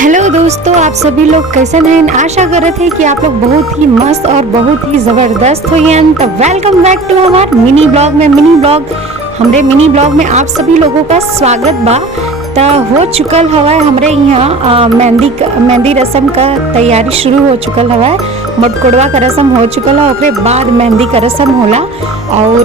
Hello दोस्तों, आप सभी लोग कैसे हैं। आशा कर रहे थे कि आप लोग बहुत ही मस्त और बहुत ही ज़बरदस्त होइए। तो वेलकम बैक टू हमार मिनी ब्लॉग में हमरे मिनी ब्लॉग में आप सभी लोगों का स्वागत बा। तो हो चुकल हवा हमरे यहाँ मेहंदी रस्म का तैयारी शुरू हो चुकल हवा। मटकोड़वा का रस्म हो चुकल है, ओकरे बाद मेहंदी का रस्म होला। और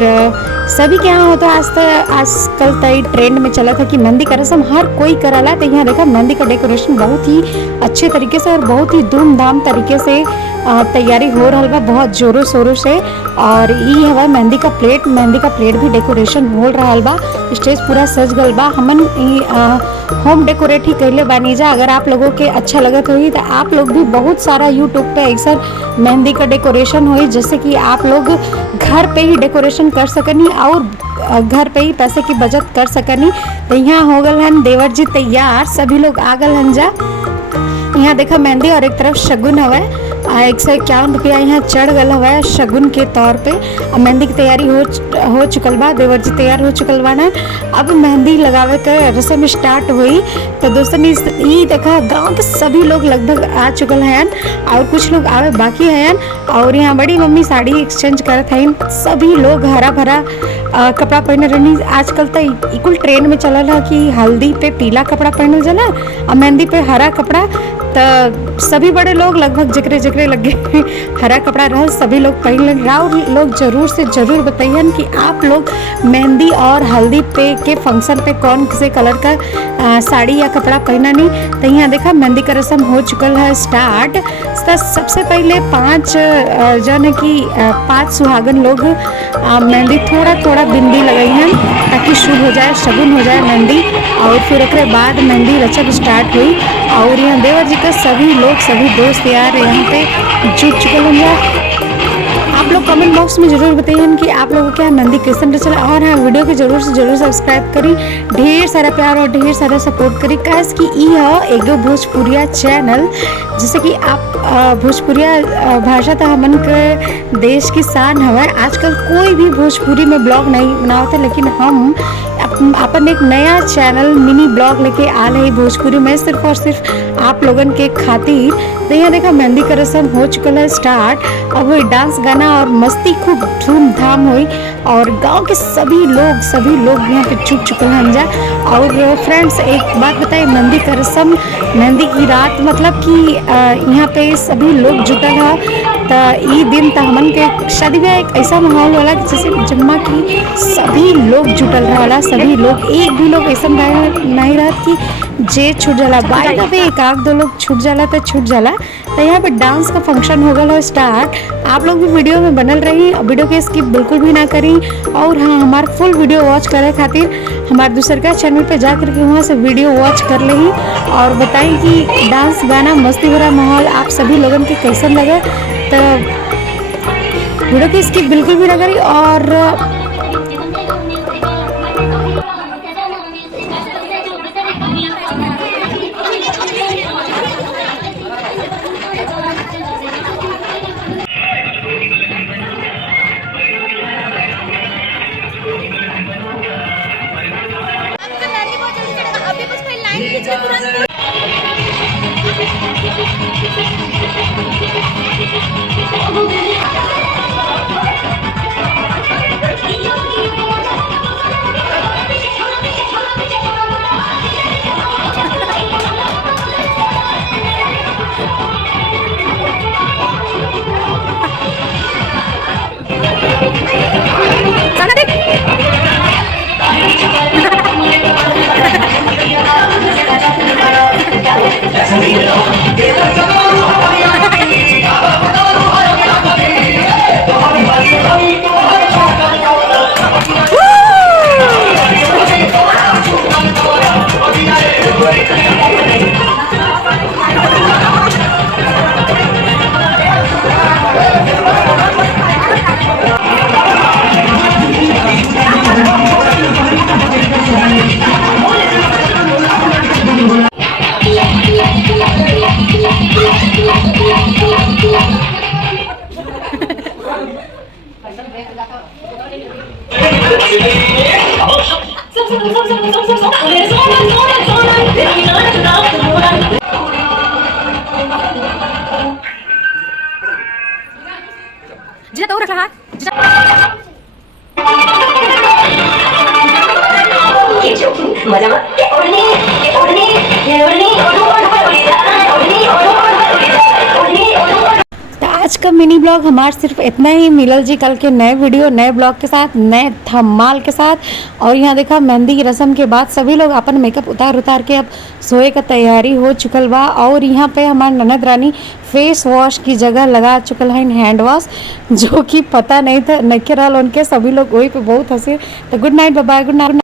सभी के यहाँ होता आजकल तई ट्रेंड में चला था कि मेहंदी का रस्म हर कोई कराला। तो यहाँ देखा मेहंदी का डेकोरेशन बहुत ही अच्छे तरीके से और बहुत ही धूमधाम तरीके से तैयारी हो रहा बा, बहुत जोरों शोरों से। और ये हवा मेहंदी का प्लेट भी डेकोरेशन हो रहा बा। स्टेज पूरा सज गल बा। हमन होम डेकोरेट ही कैले बानी जा। अगर आप लोगों के अच्छा लगत होगी तो आप लोग भी बहुत सारा यूट्यूब पे ऐसा मेहंदी का डेकोरेशन हुई, जैसे कि आप लोग घर पे ही डेकोरेशन कर सकनी और घर पे ही पैसे की बचत कर सकनी। तो यहाँ हो गल हन देवर जी तैयार, सभी लोग आ गल हन जा। यहाँ देखा मेहंदी और एक तरफ शगुन हवा। 151 रुपया यहाँ चढ़ गल हवा शगुन के तौर पे। अब मेहंदी की तैयारी हो चुकल बा, देवर जी तैयार हो चुकल बा ना। अब मेहंदी लगावे के रस्म स्टार्ट हुई। तो दोस्तों ये देखा गांव के सभी लोग लगभग आ चुकल हैं और कुछ लोग आवे बाकी हैं। और यहाँ बड़ी मम्मी साड़ी एक्सचेंज करत हैं। सभी लोग हरा भरा कपड़ा पहने रहनी। आजकल तो इकुल ट्रेंड में चलल है कि हल्दी पे पीला कपड़ा पहनल जाला और मेहंदी पे हरा कपड़ा। तो सभी बड़े लोग लगभग जकरे लगे हरा कपड़ा रह सभी लोग पहन राव। लोग जरूर से जरूर बताइए कि आप लोग मेहंदी और हल्दी पे के फंक्शन पे कौन से कलर का साड़ी या कपड़ा पहना नहीं। तो यहाँ देखा मेहंदी का रस्म हो चुकल है स्टार्ट। तो सबसे पहले 5 सुहागन लोग मेहंदी थोड़ा बिंदी लगाई हैं ताकि शुभ हो जाए, शगुन हो जाए मेहंदी। और फिर उसके बाद मेहंदी रचब स्टार्ट हुई। और यहाँ देवर जी का सभी दोस्त यार यहाँ पे जुट चुके होंगे। आप लोग कमेंट बॉक्स में जरूर बताइए कि आप लोगों को क्या मेहंदी कैसे चला। और हाँ, वीडियो को जरूर से जरूर सब्सक्राइब करी, ढेर सारा प्यार और ढेर सारा सपोर्ट करी। कैस कि ये एगो भोजपुरिया चैनल, जैसे कि आप भोजपुरिया भाषा तो हमन के देश की शान हवा। आजकल कोई भी भोजपुरी में ब्लॉग नहीं बनाते, लेकिन हम अपन एक नया चैनल मिनी ब्लॉग लेके आ रहे भोजपुरी में, सिर्फ और सिर्फ आप लोगन के खातिर। तो यहाँ देखा मेहंदी का रस्म हो चुका है स्टार्ट। अब वही डांस गाना और मस्ती खूब धूमधाम हुई। और गांव के सभी लोग यहाँ पे छुप चुके हैं जा। और फ्रेंड्स एक बात बताइए, मेहंदी का रस्म मेहंदी की रात मतलब कि यहाँ पे सभी लोग जुटल है। तो ये दिन तो हमन के शादी ब्याह एक ऐसा माहौल वाला जैसे जम्मा की सभी लोग जुटल रहा। सभी लोग एक भी लोग ऐसा नहीं रहा कि जे छूट जाला। बाय द वे एक आध दो लोग छूट जाला तो छूट जाला। तो यहाँ पे डांस का फंक्शन हो गया स्टार्ट। आप लोग भी वीडियो में बनल रही, वीडियो के स्किप बिल्कुल भी ना करी। और हाँ, हमारा फुल वीडियो वॉच करे खातिर हमारे दूसरे का चैनल पे जा करके वहाँ से वीडियो वॉच कर ली और बताएं कि डांस गाना मस्ती भरा माहौल आप सभी लोगों के कैसा लगे। तो वीडियो की स्किप बिल्कुल भी ना करी। और मजामा ये ओढ़नी ये ओढ़नी ये ओढ़नी ओढ़ू ओढ़ू ओढ़ी ओढ़नी ओढ़ू ओढ़ू ओढ़नी ओढ़ू। तो आज का मिनी ब्लॉग हमारा सिर्फ इतना ही। मिलल जी कल के नए वीडियो नए ब्लॉग के साथ नए धमाल के साथ। और यहाँ देखा मेहंदी की रस्म के बाद सभी लोग अपन मेकअप उतार उतार के अब सोए का तैयारी हो चुकल बा। और यहाँ पे हमारे ननद रानी फेस वॉश की जगह लगा चुकल है हैंड वॉश, जो कि पता नहीं था नहीं रहा उनके। सभी लोग वही पे बहुत हंसे। तो good night, bye bye, good night.